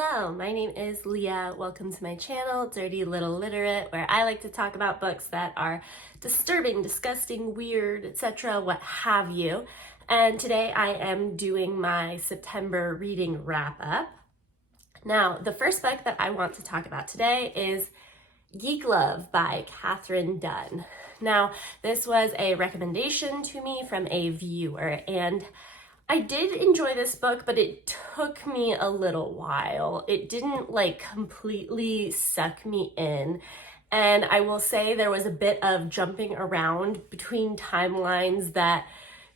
Hello, my name is Leah. Welcome to my channel, Dirty Little Literate, where I like to talk about books that are disturbing, disgusting, weird, etc., what have you. And today I am doing my September reading wrap-up. Now, the first book that I want to talk about today is Geek Love by Katherine Dunn. Now, this was a recommendation to me from a viewer, and I did enjoy this book, but it took me a little while. It didn't completely suck me in. And I will say there was a bit of jumping around between timelines that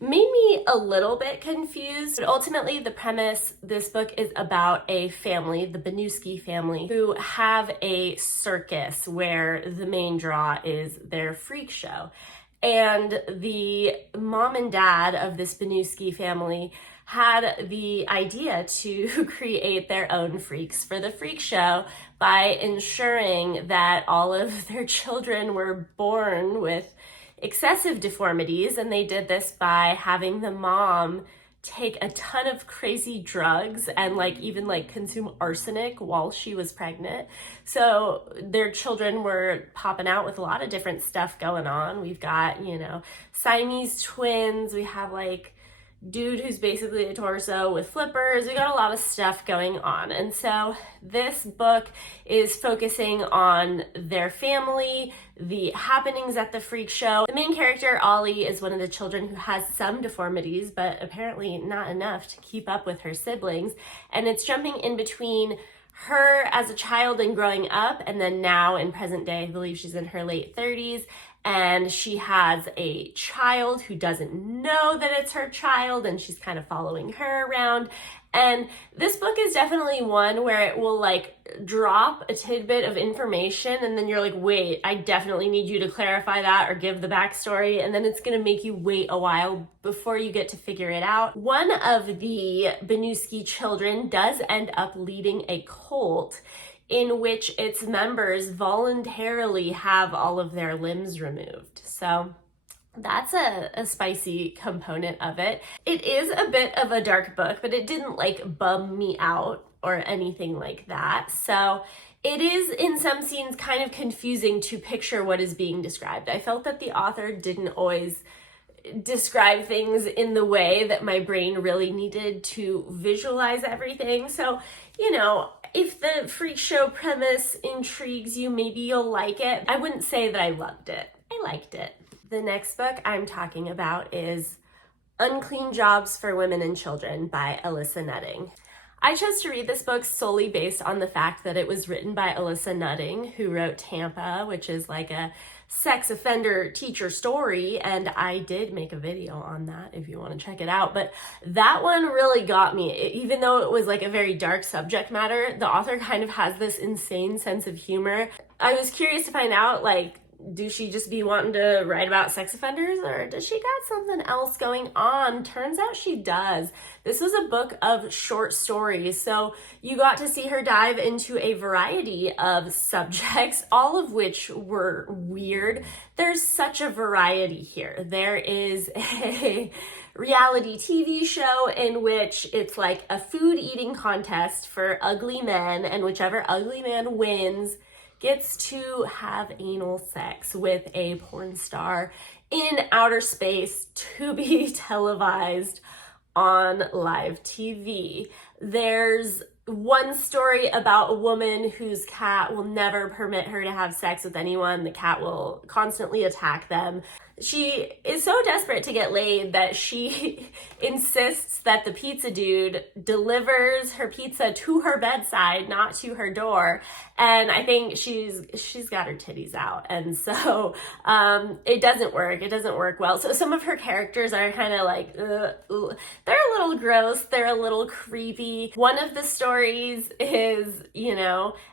made me a little bit confused. But ultimately, the premise, this book is about a family, the Banuski family, who have a circus where the main draw is their freak show. And the mom and dad of this Banuski family had the idea to create their own freaks for the freak show by ensuring that all of their children were born with excessive deformities. And they did this by having the mom take a ton of crazy drugs and even consume arsenic while she was pregnant. So their children were popping out with a lot of different stuff going on. We've got, Siamese twins. We have dude who's basically a torso with flippers. We got a lot of stuff going on. And so this book is focusing on their family, the happenings at the freak show. The main character, Ollie, is one of the children who has some deformities, but apparently not enough to keep up with her siblings. And it's jumping in between her as a child and growing up, and then now in present day, I believe she's in her late 30s, and she has a child who doesn't know that it's her child, and she's kind of following her around. And this book is definitely one where it will drop a tidbit of information, and then you're like, wait, I definitely need you to clarify that or give the backstory, and then it's gonna make you wait a while before you get to figure it out. One of the Banuski children does end up leading a cult in which its members voluntarily have all of their limbs removed. So that's a spicy component of it. It is a bit of a dark book, but it didn't bum me out or anything like that. So it is in some scenes kind of confusing to picture what is being described. I felt that the author didn't always describe things in the way that my brain really needed to visualize everything. So, if the freak show premise intrigues you, maybe you'll like it. I wouldn't say that I loved it. I liked it. The next book I'm talking about is Unclean Jobs for Women and Children by Alissa. I chose to read this book solely based on the fact that it was written by Alissa, who wrote Tampa, which is a sex offender teacher story, and I did make a video on that if you want to check it out. But that one really got me. Even though it was a very dark subject matter, the author kind of has this insane sense of humor. I was curious to find out, do she just be wanting to write about sex offenders, or does she got something else going on? Turns out she does. This was a book of short stories, so you got to see her dive into a variety of subjects, all of which were weird. There's such a variety here. There is a reality TV show in which it's a food eating contest for ugly men, and whichever ugly man wins gets to have anal sex with a porn star in outer space to be televised on live TV. There's one story about a woman whose cat will never permit her to have sex with anyone. The cat will constantly attack them. She is so desperate to get laid that she insists that the pizza dude delivers her pizza to her bedside, not to her door. And I think she's got her titties out. And so it doesn't work. It doesn't work well. So some of her characters are kind of they're a little gross. They're a little creepy. One of the stories is,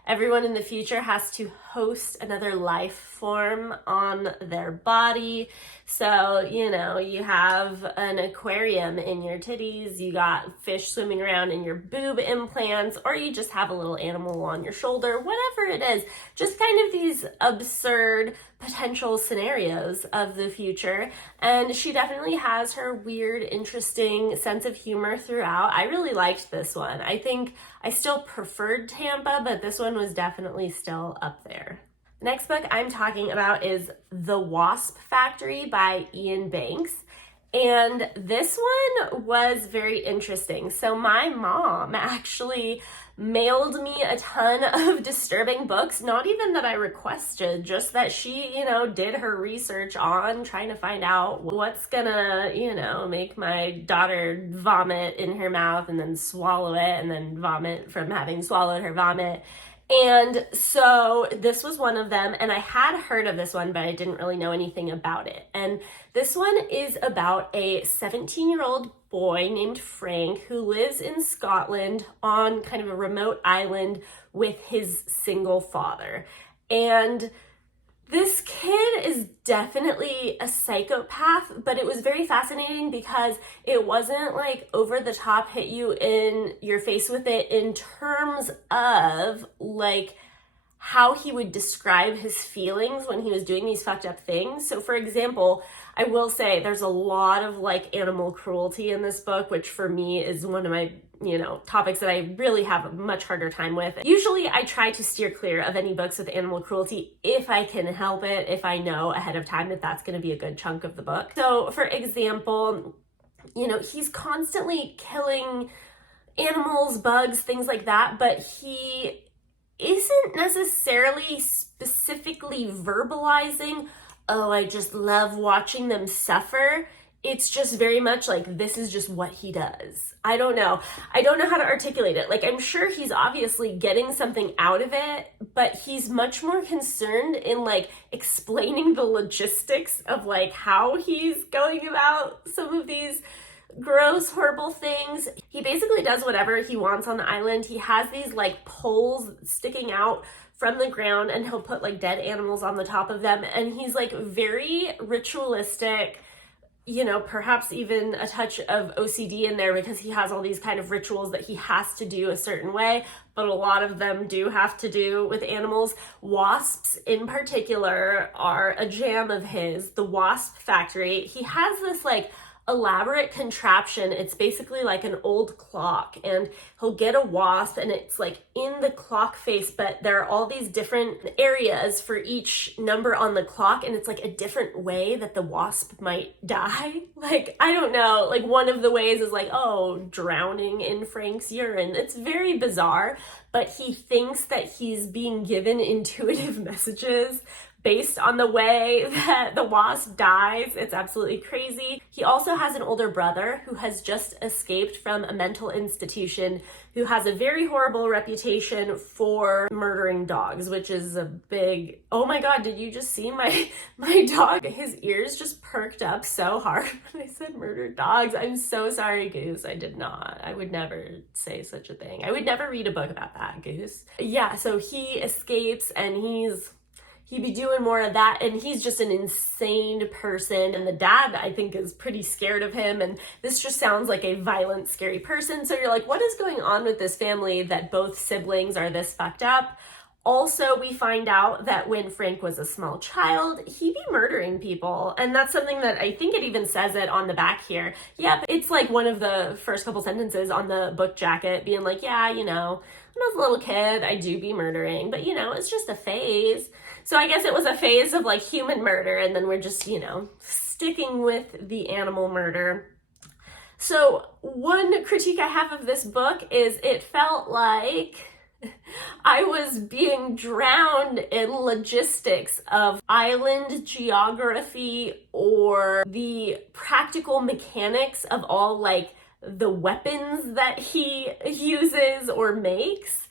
everyone in the future has to host another life form on their body. So, you have an aquarium in your titties, you got fish swimming around in your boob implants, or you just have a little animal on your shoulder, whatever it is. Just kind of these absurd potential scenarios of the future. And she definitely has her weird, interesting sense of humor throughout. I really liked this one. I think I still preferred Tampa, but this one was definitely still up there. The next book I'm talking about is The Wasp Factory by Iain Banks. And this one was very interesting. So my mom actually mailed me a ton of disturbing books, not even that I requested, just that she, did her research on trying to find out what's gonna, make my daughter vomit in her mouth and then swallow it and then vomit from having swallowed her vomit. And so this was one of them, and I had heard of this one, but I didn't really know anything about it. And this one is about a 17-year-old boy named Frank who lives in Scotland on kind of a remote island with his single father. And this kid is definitely a psychopath, but it was very fascinating because it wasn't like over the top, hit you in your face with it in terms of like how he would describe his feelings when he was doing these fucked up things. So for example, I will say there's a lot of like animal cruelty in this book, which for me is one of my topics that I really have a much harder time with. Usually I try to steer clear of any books with animal cruelty if I can help it, if I know ahead of time that that's going to be a good chunk of the book. So for example, he's constantly killing animals, bugs, things like that, but he isn't necessarily specifically verbalizing, oh, I just love watching them suffer. It's just very much like, this is just what he does. I don't know how to articulate it. Like, I'm sure he's obviously getting something out of it, but he's much more concerned in like explaining the logistics of like how he's going about some of these gross, horrible things. He basically does whatever he wants on the island. He has these like poles sticking out from the ground, and he'll put like dead animals on the top of them. And he's like very ritualistic, perhaps even a touch of OCD in there because he has all these kind of rituals that he has to do a certain way, but a lot of them do have to do with animals. Wasps in particular are a jam of his. The Wasp Factory, he has this like elaborate contraption. It's basically like an old clock, and he'll get a wasp and it's like in the clock face, but there are all these different areas for each number on the clock, and it's like a different way that the wasp might die. Like, I don't know, like one of the ways is like, oh, drowning in Frank's urine. It's very bizarre, but he thinks that he's being given intuitive messages based on the way that the wasp dies. It's absolutely crazy. He also has an older brother who has just escaped from a mental institution, who has a very horrible reputation for murdering dogs, which is a big, oh my God, did you just see my dog? His ears just perked up so hard when I said murdered dogs. I'm so sorry, Goose. I did not. I would never say such a thing. I would never read a book about that, Goose. Yeah, so he escapes and he'd be doing more of that, and he's just an insane person, and the dad, I think, is pretty scared of him, and this just sounds like a violent, scary person. So you're like, what is going on with this family that both siblings are this fucked up? Also, we find out that when Frank was a small child, he'd be murdering people, and that's something that I think it even says it on the back here. Yep, it's like one of the first couple sentences on the book jacket being like, yeah, when I was a little kid, I do be murdering, but it's just a phase. So I guess it was a phase of like human murder, and then we're just, sticking with the animal murder. So one critique I have of this book is it felt like I was being drowned in logistics of island geography or the practical mechanics of all like the weapons that he uses or makes.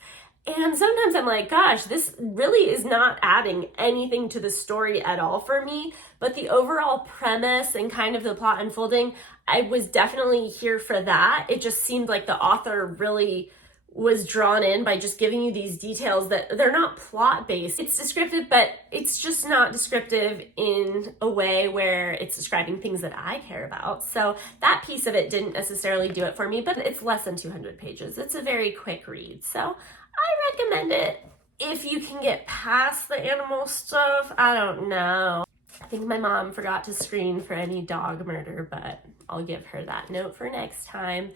And sometimes I'm like, gosh, this really is not adding anything to the story at all for me. But the overall premise and kind of the plot unfolding, I was definitely here for that. It just seemed like the author really was drawn in by just giving you these details that they're not plot based. It's descriptive, but it's just not descriptive in a way where it's describing things that I care about. So that piece of it didn't necessarily do it for me, but it's less than 200 pages. It's a very quick read. So I recommend it. if you can get past the animal stuff, I don't know. I think my mom forgot to screen for any dog murder, but I'll give her that note for next time.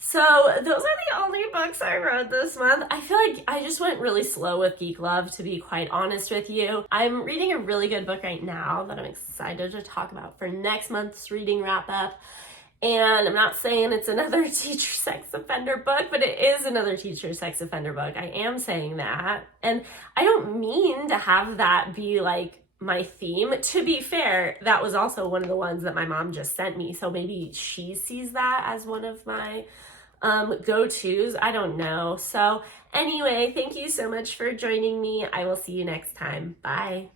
So those are the only books I read this month. I feel like I just went really slow with Geek Love, to be quite honest with you. I'm reading a really good book right now that I'm excited to talk about for next month's reading wrap up. And I'm not saying it's another teacher sex offender book, but it is another teacher sex offender book. I am saying that. And I don't mean to have that be like my theme. To be fair, that was also one of the ones that my mom just sent me. So maybe she sees that as one of my go-tos. I don't know. So anyway, thank you so much for joining me. I will see you next time. Bye.